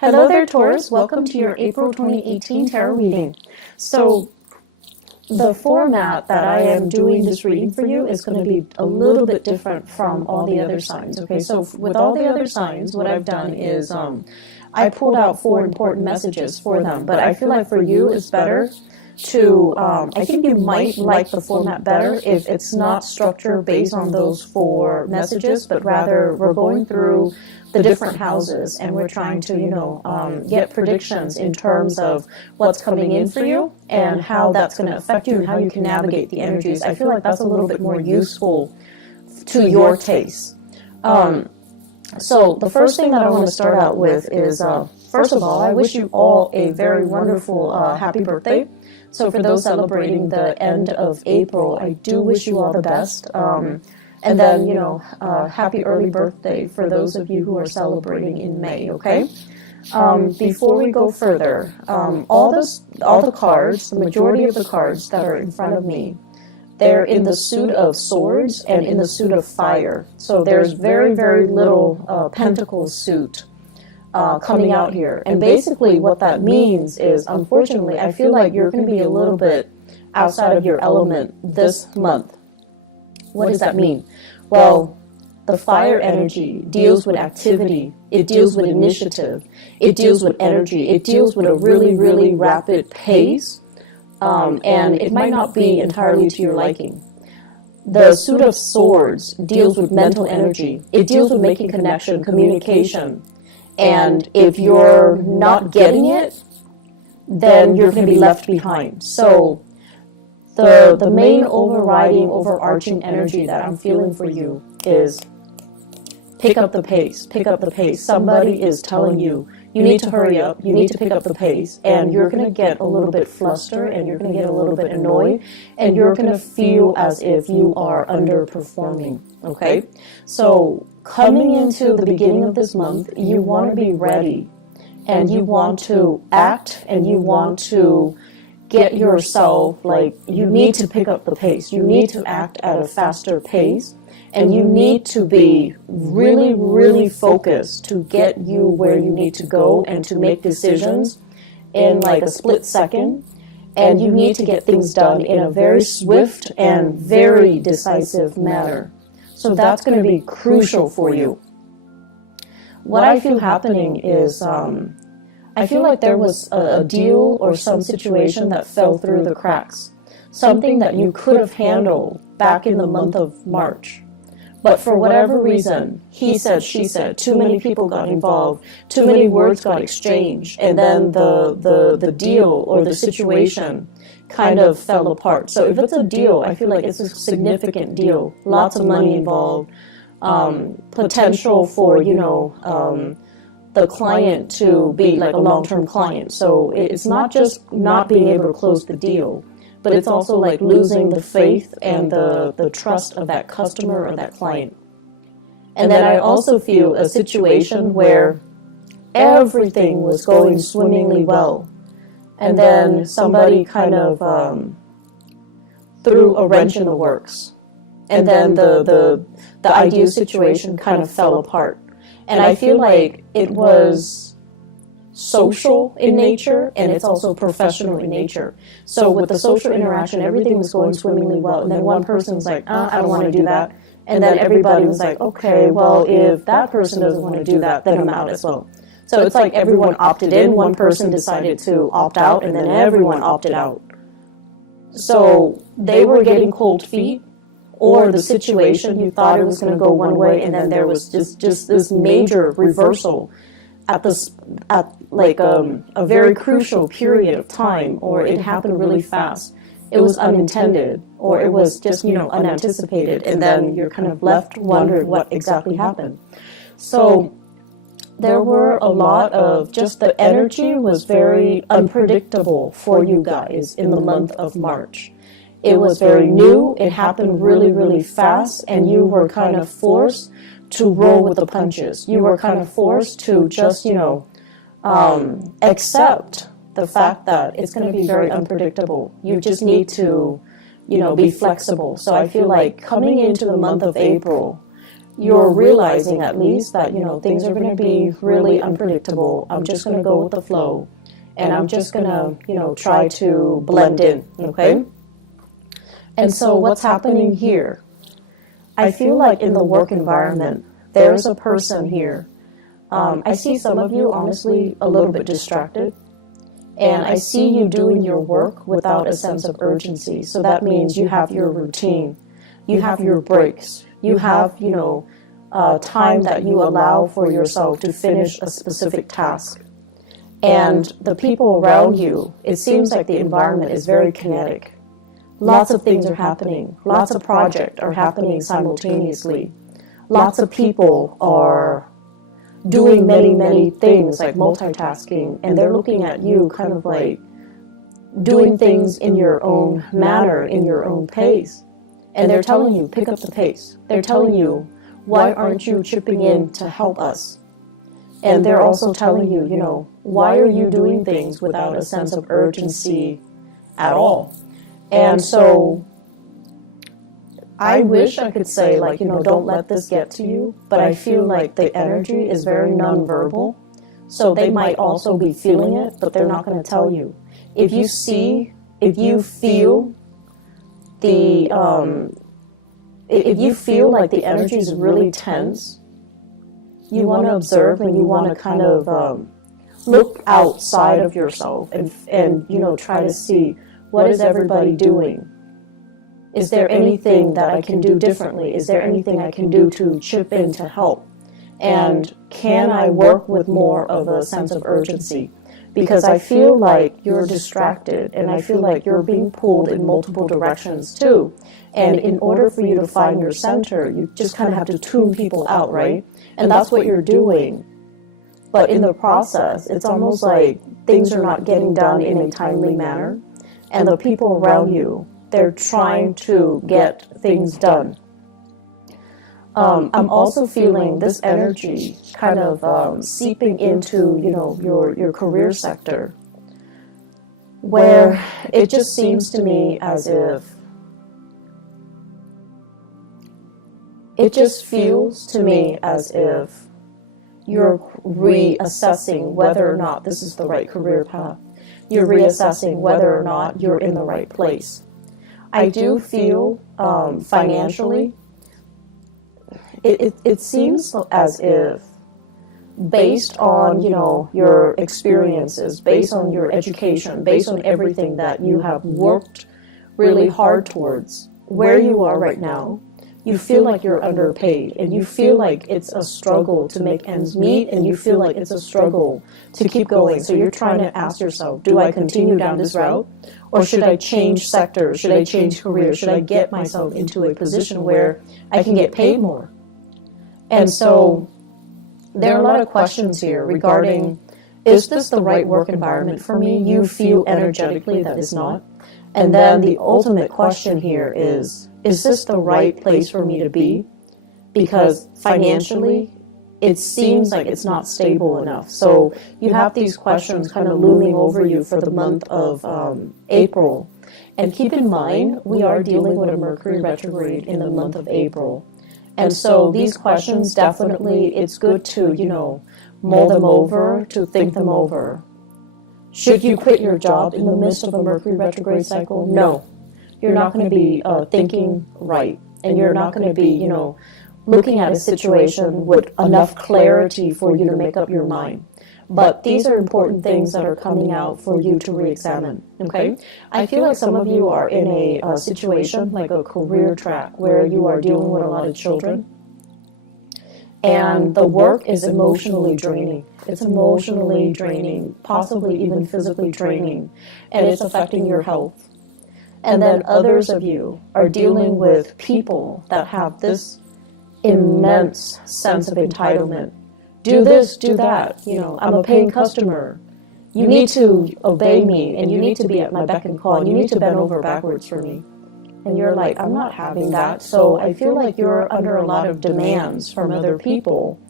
Hello there, Taurus. Welcome to your April 2018 tarot reading. So the format that I am doing this reading for you is going to be a little bit different from all the other signs. Okay, so with all the other signs, what I've done is I pulled out 4 important messages for them, but I feel like for you it's better to, I think you might like the format better if it's not structured based on those 4 messages, but rather we're going through the different houses and we're trying to, get predictions in terms of what's coming in for you and how that's going to affect you and how you can navigate the energies. I feel like that's a little bit more useful to your taste. So the first thing that I want to start out with is, first of all, I wish you all a very wonderful happy birthday. So for those celebrating the end of April, I do wish you all the best. And then, happy early birthday for those of you who are celebrating in May, okay? Before we go further, all the cards, the majority of the cards that are in front of me, they're in the suit of swords and in the suit of fire. So there's very, very little pentacle suit coming out here. And basically what that means is, unfortunately, I feel like you're going to be a little bit outside of your element this month. What does that mean? Well, the fire energy deals with activity. It deals with initiative. It deals with energy. It deals with a really, really rapid pace. And it might not be entirely to your liking. The suit of swords deals with mental energy. It deals with making connection, communication. And if you're not getting it, then you're going to be left behind. So the main overarching energy that I'm feeling for you is pick up the pace, pick up the pace. Somebody is telling you, you need to hurry up, you need to pick up the pace, and you're going to get a little bit flustered, and you're going to get a little bit annoyed, and you're going to feel as if you are underperforming, okay? So coming into the beginning of this month, you want to be ready, and you want to act, and you want to get yourself, like, you need to pick up the pace. You need to act at a faster pace, and you need to be really, really focused to get you where you need to go and to make decisions in like a split second. And you need to get things done in a very swift and very decisive manner. So that's going to be crucial for you. What I feel happening is, I feel like there was a deal or some situation that fell through the cracks. Something that you could have handled back in the month of March. But for whatever reason, he said, she said, too many people got involved, too many words got exchanged, and then the deal or the situation kind of fell apart. So if it's a deal, I feel like it's a significant deal. Lots of money involved, potential for, the client to be like a long-term client. So it's not just not being able to close the deal, but it's also like losing the faith and the trust of that customer or that client. And then I also feel a situation where everything was going swimmingly well, and then somebody kind of threw a wrench in the works, and then the ideal situation kind of fell apart. And I feel like it was social in nature, and it's also professional in nature. So with the social interaction, everything was going swimmingly well, and then one person was like, I don't want to do that. And then everybody was like, okay, well, if that person doesn't want to do that, then I'm out as well. So it's like everyone opted in, one person decided to opt out, and then everyone opted out. So they were getting cold feet, or the situation, you thought it was going to go one way, and then there was just this major reversal at a very crucial period of time, or it happened really fast. It was unintended, or it was just, unanticipated, and then you're kind of left wondering what exactly happened. So there were a lot of, just the energy was very unpredictable for you guys in the month of March. It was very new, it happened really, really fast, and you were kind of forced to roll with the punches. You were kind of forced to just, accept the fact that it's going to be very unpredictable. You just need to, be flexible. So I feel like coming into the month of April, you're realizing at least that, things are going to be really unpredictable. I'm just going to go with the flow, and I'm just going to, try to blend in, okay? And so what's happening here? I feel like in the work environment, there's a person here. I see some of you, honestly, a little bit distracted. And I see you doing your work without a sense of urgency. So that means you have your routine. You have your breaks. You have, time that you allow for yourself to finish a specific task. And the people around you, it seems like the environment is very kinetic. Lots of things are happening. Lots of projects are happening simultaneously. Lots of people are doing many, many things, like multitasking, and they're looking at you kind of like doing things in your own manner, in your own pace. And they're telling you, pick up the pace. They're telling you, why aren't you chipping in to help us? And they're also telling you, why are you doing things without a sense of urgency at all? And so I wish I could say, like, don't let this get to you, but I feel like the energy is very nonverbal. So they might also be feeling it, but they're not going to tell you. If you feel like the energy is really tense, you want to observe and you want to kind of look outside of yourself and try to see, what is everybody doing? Is there anything that I can do differently? Is there anything I can do to chip in to help? And can I work with more of a sense of urgency? Because I feel like you're distracted, and I feel like you're being pulled in multiple directions too. And in order for you to find your center, you just kind of have to tune people out, right? And that's what you're doing. But in the process, it's almost like things are not getting done in a timely manner. And the people around you, they're trying to get things done. I'm also feeling this energy kind of seeping into, your career sector, where it just seems to me as if, it just feels to me as if you're reassessing whether or not this is the right career path. You're reassessing whether or not you're in the right place. I do feel financially, it seems as if based on, your experiences, based on your education, based on everything that you have worked really hard towards, where you are right now, you feel like you're underpaid, and you feel like it's a struggle to make ends meet, and you feel like it's a struggle to keep going. So you're trying to ask yourself, do I continue down this route? Or should I change sectors? Should I change careers? Should I get myself into a position where I can get paid more? And so there are a lot of questions here regarding, is this the right work environment for me? You feel energetically that it's not. And then the ultimate question here is this the right place for me to be? Because financially, it seems like it's not stable enough. So you have these questions kind of looming over you for the month of April. And keep in mind, we are dealing with a Mercury retrograde in the month of April. And so these questions, definitely, it's good to, mull them over, to think them over. Should you quit your job in the midst of a Mercury retrograde cycle? No. You're not going to be thinking right. And you're not going to be, looking at a situation with enough clarity for you to make up your mind. But these are important things that are coming out for you to re-examine, okay? I feel like some of you are in a situation, like a career track, where you are dealing with a lot of children. And the work is emotionally draining. It's emotionally draining, possibly even physically draining, and it's affecting your health. And then others of you are dealing with people that have this immense sense of entitlement. Do this, do that. I'm a paying customer. You need to obey me, and you need to be at my beck and call, and you need to bend over backwards for me. And you're like, I'm not having that. So I feel like you're under a lot of demands from other people,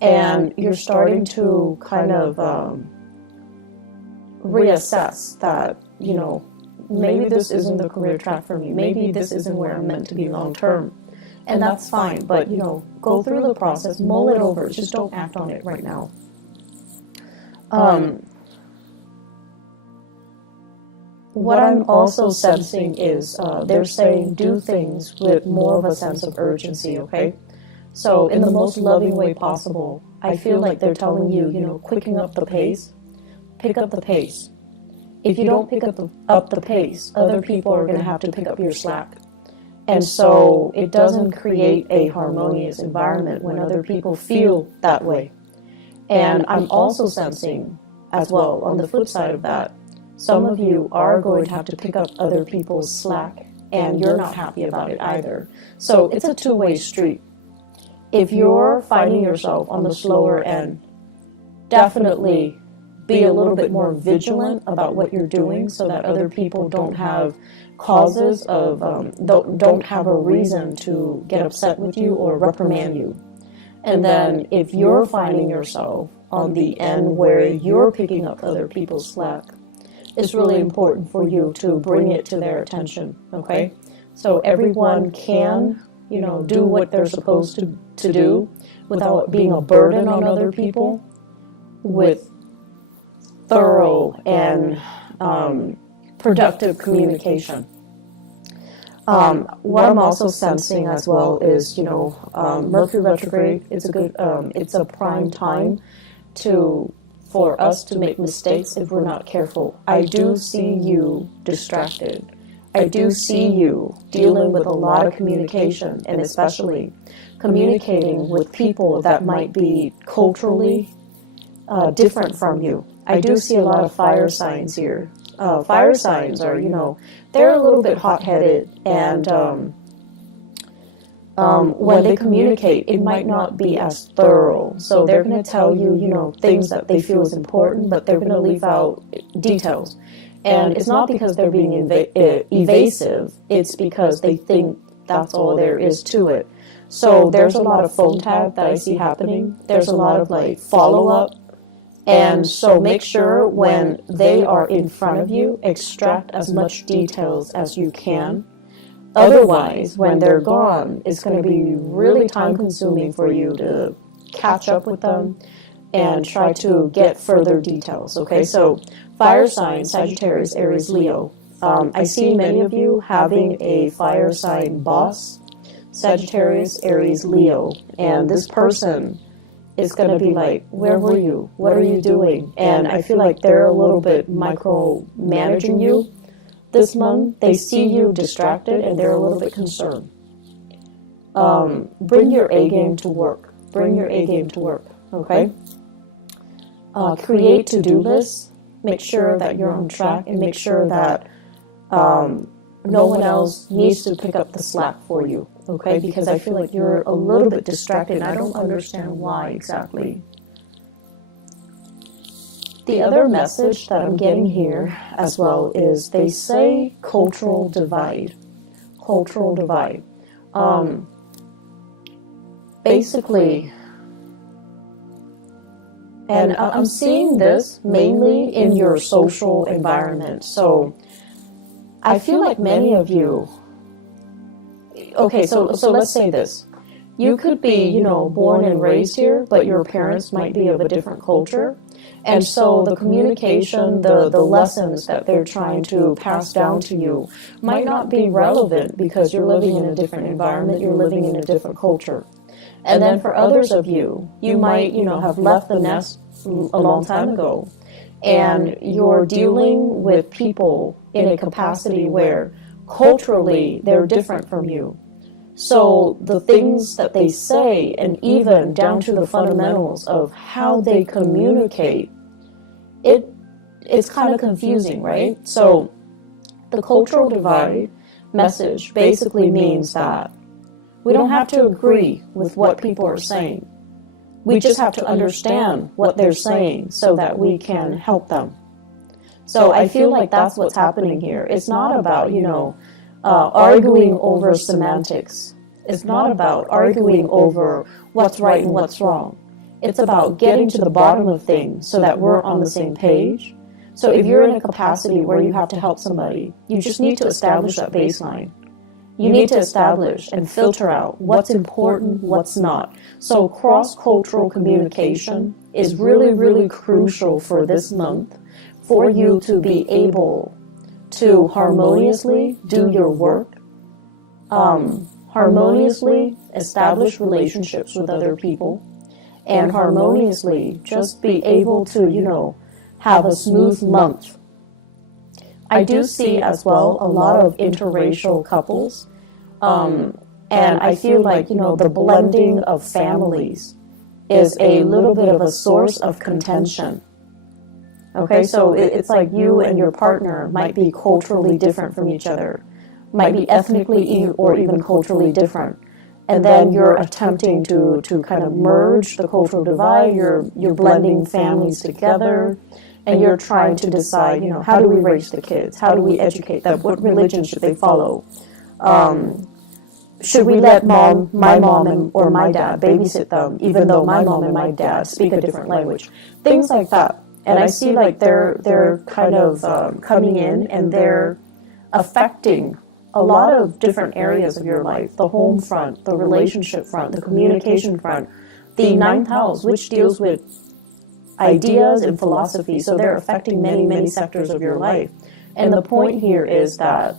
and you're starting to kind of reassess that, maybe this isn't the career track for me. Maybe this isn't where I'm meant to be long term. And that's fine, but, you know, go through the process, mull it over, just don't act on it right now. What I'm also sensing is they're saying do things with more of a sense of urgency, okay? So in the most loving way possible, I feel like they're telling you, you know, quicken up the pace, pick up the pace. If you don't pick up the pace, other people are going to have to pick up your slack. And so it doesn't create a harmonious environment when other people feel that way. And I'm also sensing as well, on the flip side of that, some of you are going to have to pick up other people's slack, and you're not happy about it either. So it's a two-way street. If you're finding yourself on the slower end, definitely be a little bit more vigilant about what you're doing so that other people don't have causes of, don't have a reason to get upset with you or reprimand you. And then if you're finding yourself on the end where you're picking up other people's slack, it's really important for you to bring it to their attention, okay? So everyone can, you know, do what they're supposed to do without being a burden on other people, with thorough and productive communication. What I'm also sensing as well is, you know, Mercury retrograde. It's a good, it's a prime time for us to make mistakes if we're not careful. I do see you distracted. I do see you dealing with a lot of communication, and especially communicating with people that might be culturally different from you. I do see a lot of fire signs here. Fire signs are, you know, they're a little bit hot-headed, and when they communicate, it might not be as thorough. So they're going to tell you, you know, things that they feel is important, but they're going to leave out details. And it's not because they're being evasive, it's because they think that's all there is to it. So there's a lot of phone tag that I see happening. There's a lot of like follow-up. And so make sure when they are in front of you, extract as much details as you can. Otherwise, when they're gone, it's going to be really time-consuming for you to catch up with them and try to get further details, okay? So fire sign, Sagittarius, Aries, Leo. I see many of you having a fire sign boss, Sagittarius, Aries, Leo, and this person is going to be like, where were you? What are you doing? And I feel like they're a little bit micromanaging you. This month, they see you distracted and they're a little bit concerned. Bring your A game to work. Bring your A game to work, okay? Create to-do lists. Make sure that you're on track and make sure that no one else needs to pick up the slack for you, okay? Because I feel like you're a little bit distracted and I don't understand why exactly. The other message that I'm getting here as well is they say cultural divide. Cultural divide. Basically, and I'm seeing this mainly in your social environment. So I feel like many of you, okay, so let's say this. You could be, you know, born and raised here, but your parents might be of a different culture. And so the communication, the lessons that they're trying to pass down to you might not be relevant because you're living in a different environment, you're living in a different culture. And then for others of you, you might, you know, have left the nest a long time ago. And you're dealing with people in a capacity where culturally they're different from you. So the things that they say, and even down to the fundamentals of how they communicate, it's kind of confusing, right? So the cultural divide message basically means that we don't have to agree with what people are saying. We just have to understand what they're saying so that we can help them. So I feel like that's what's happening here. It's not about, you know, arguing over semantics. It's not about arguing over what's right and what's wrong. It's about getting to the bottom of things so that we're on the same page. So if you're in a capacity where you have to help somebody, you just need to establish that baseline. you need to establish and filter out what's important, what's not. So cross-cultural communication is really, really crucial for this month for you to be able to harmoniously do your work, harmoniously establish relationships with other people, and harmoniously just be able to, you know, have a smooth month. I do see as well a lot of interracial couples, and I feel like, you know, the blending of families is a little bit of a source of contention. Okay, so it's like you and your partner might be culturally different from each other, might be ethnically or even culturally different. And then you're attempting to kind of merge the cultural divide, you're blending families together, and you're trying to decide, you know, how do we raise the kids? How do we educate them? What religion should they follow? Should we let my mom or my dad babysit them, even though my mom and my dad speak a different language? Things like that. And I see like they're kind of coming in and they're affecting a lot of different areas of your life. The home front, the relationship front, the communication front, the ninth house, which deals with ideas and philosophy. So they're affecting many, many sectors of your life. And the point here is that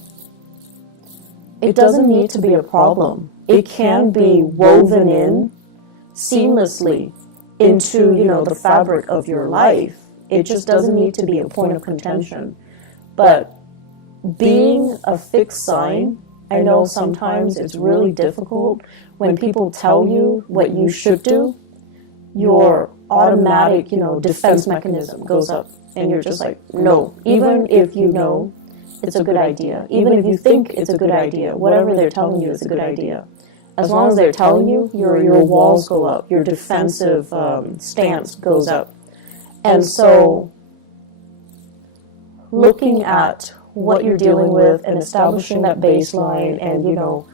it doesn't need to be a problem. It can be woven in seamlessly into, you know, the fabric of your life. It just doesn't need to be a point of contention. But being a fixed sign, I know sometimes it's really difficult when people tell you what you should do. Your automatic, you know, defense mechanism goes up, and you're just like, no. Even if you know it's a good idea, even if you think it's a good idea, whatever they're telling you is a good idea. As long as they're telling you, your walls go up, your defensive stance goes up. And so looking at what you're dealing with and establishing that baseline and, you know,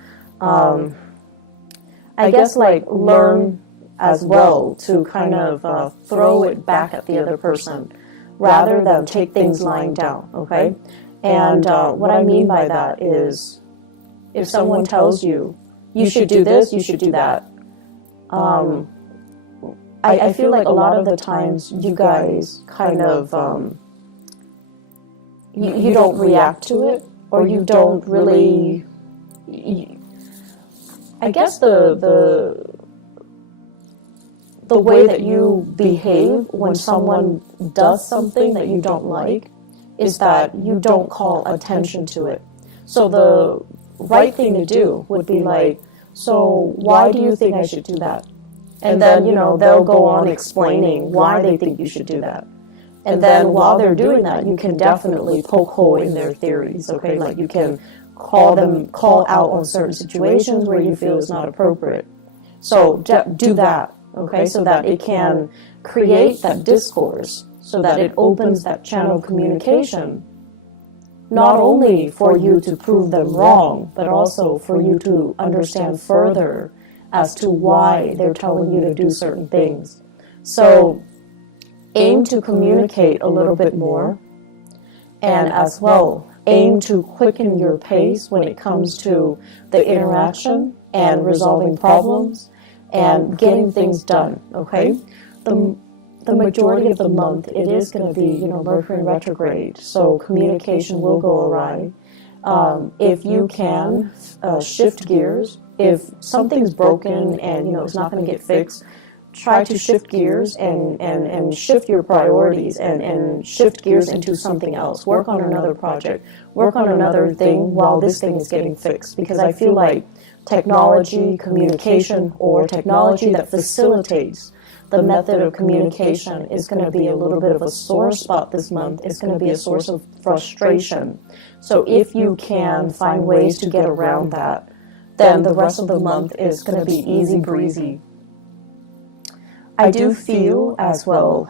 I guess like learn as well to kind of throw it back at the other person rather than take things lying down, okay? And what I mean by that is if someone tells you, you should do this, you should do that, I feel like a lot of the times you guys kind of, you don't react to it, or you don't really, I guess the way that you behave when someone does something that you don't like is that you don't call attention to it. So the right thing to do would be like, so why do you think I should do that? And then, you know, they'll go on explaining why they think you should do that. And then while they're doing that, you can definitely poke hole in their theories, okay? Like you can call out on certain situations where you feel it's not appropriate. So do that, okay? So that it can create that discourse, so that it opens that channel of communication, not only for you to prove them wrong, but also for you to understand further as to why they're telling you to do certain things. So aim to communicate a little bit more, and as well, aim to quicken your pace when it comes to the interaction and resolving problems and getting things done, okay? The majority of the month, it is going to be, you know, Mercury retrograde, so communication will go awry. If you can shift gears, if something's broken and, you know, it's not going to get fixed, try to shift gears and shift your priorities and shift gears into something else. Work on another project. Work on another thing while this thing is getting fixed. Because I feel like technology, communication, or technology that facilitates the method of communication is going to be a little bit of a sore spot this month. It's going to be a source of frustration. So if you can find ways to get around that, then the rest of the month is going to be easy breezy. I do feel as well,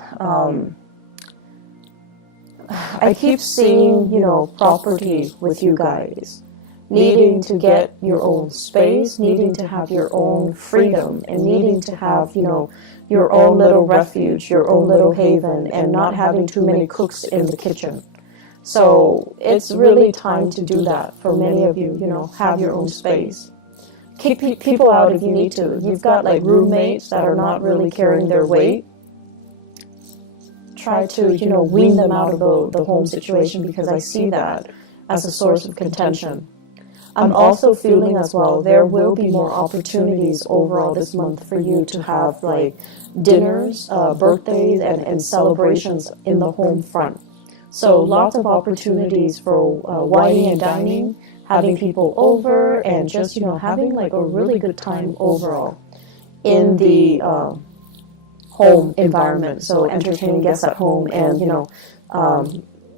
I keep seeing, you know, property with you guys, needing to get your own space, needing to have your own freedom, and needing to have, you know, your own little refuge, your own little haven, and not having too many cooks in the kitchen. So it's really time to do that for many of you, you know, have your own space. Kick people out if you need to. If you've got like roommates that are not really carrying their weight, try to, you know, wean them out of the home situation, because I see that as a source of contention. I'm also feeling as well, there will be more opportunities overall this month for you to have like dinners, birthdays, and celebrations in the home front. So lots of opportunities for wining and dining, having people over, and just, you know, having like a really good time overall in the home environment. So entertaining guests at home, and, you know,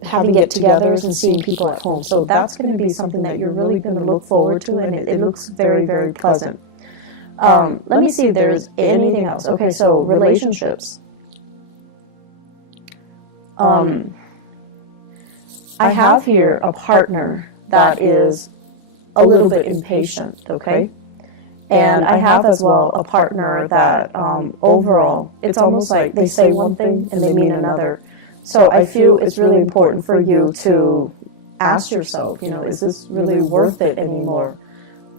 having get-togethers and seeing people at home. So that's going to be something that you're really going to look forward to, and it looks very, very pleasant. Let me see if there's anything else. Okay, so relationships. I have here a partner that is a little bit impatient, okay? And I have as well a partner that overall, it's almost like they say one thing and they mean another. So I feel it's really important for you to ask yourself, you know, is this really worth it anymore?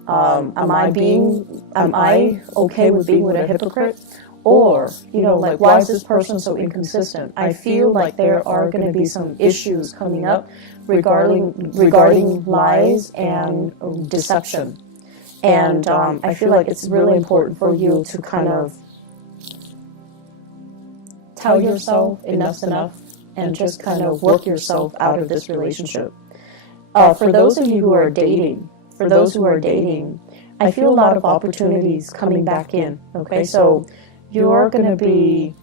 Am I okay with being with a hypocrite? Or, you know, like, why is this person so inconsistent? I feel like there are going to be some issues coming up regarding lies and deception. And I feel like it's really important for you to kind of tell yourself enough's enough, and just kind of work yourself out of this relationship. For those of you who are dating, I feel a lot of opportunities coming back in, okay? So you're going to be,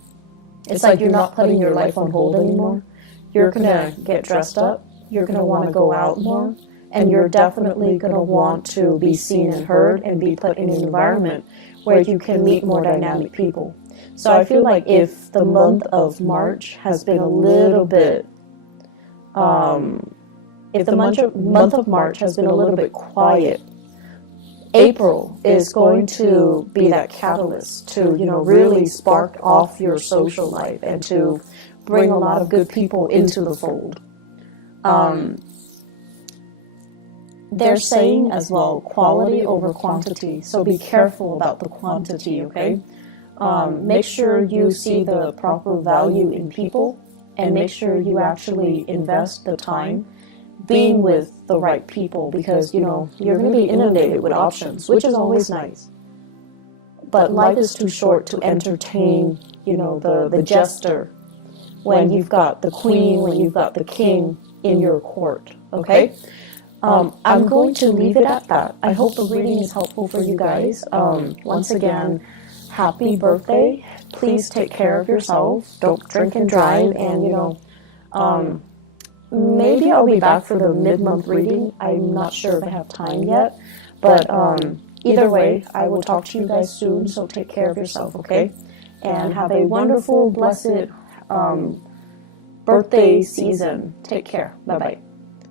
it's like you're not putting your life on hold anymore. You're going to get dressed up. You're going to want to go out more. And you're definitely going to want to be seen and heard and be put in an environment where you can meet more dynamic people. So I feel like if the month of March has been a little bit, if the month of March has been a little bit quiet, April is going to be that catalyst to, you know, really spark off your social life and to bring a lot of good people into the fold. They're saying as well, quality over quantity. So be careful about the quantity, okay? Make sure you see the proper value in people, and make sure you actually invest the time being with the right people, because, you know, you're going to be inundated with options, which is always nice. But life is too short to entertain, you know, the jester when you've got the queen, when you've got the king in your court, okay? I'm going to leave it at that. I hope the reading is helpful for you guys. Once again, happy birthday. Please take care of yourself. Don't drink and drive. And, you know, maybe I'll be back for the mid-month reading. I'm not sure if I have time yet. But either way, I will talk to you guys soon. So take care of yourself, okay? And have a wonderful, blessed birthday season. Take care. Bye-bye.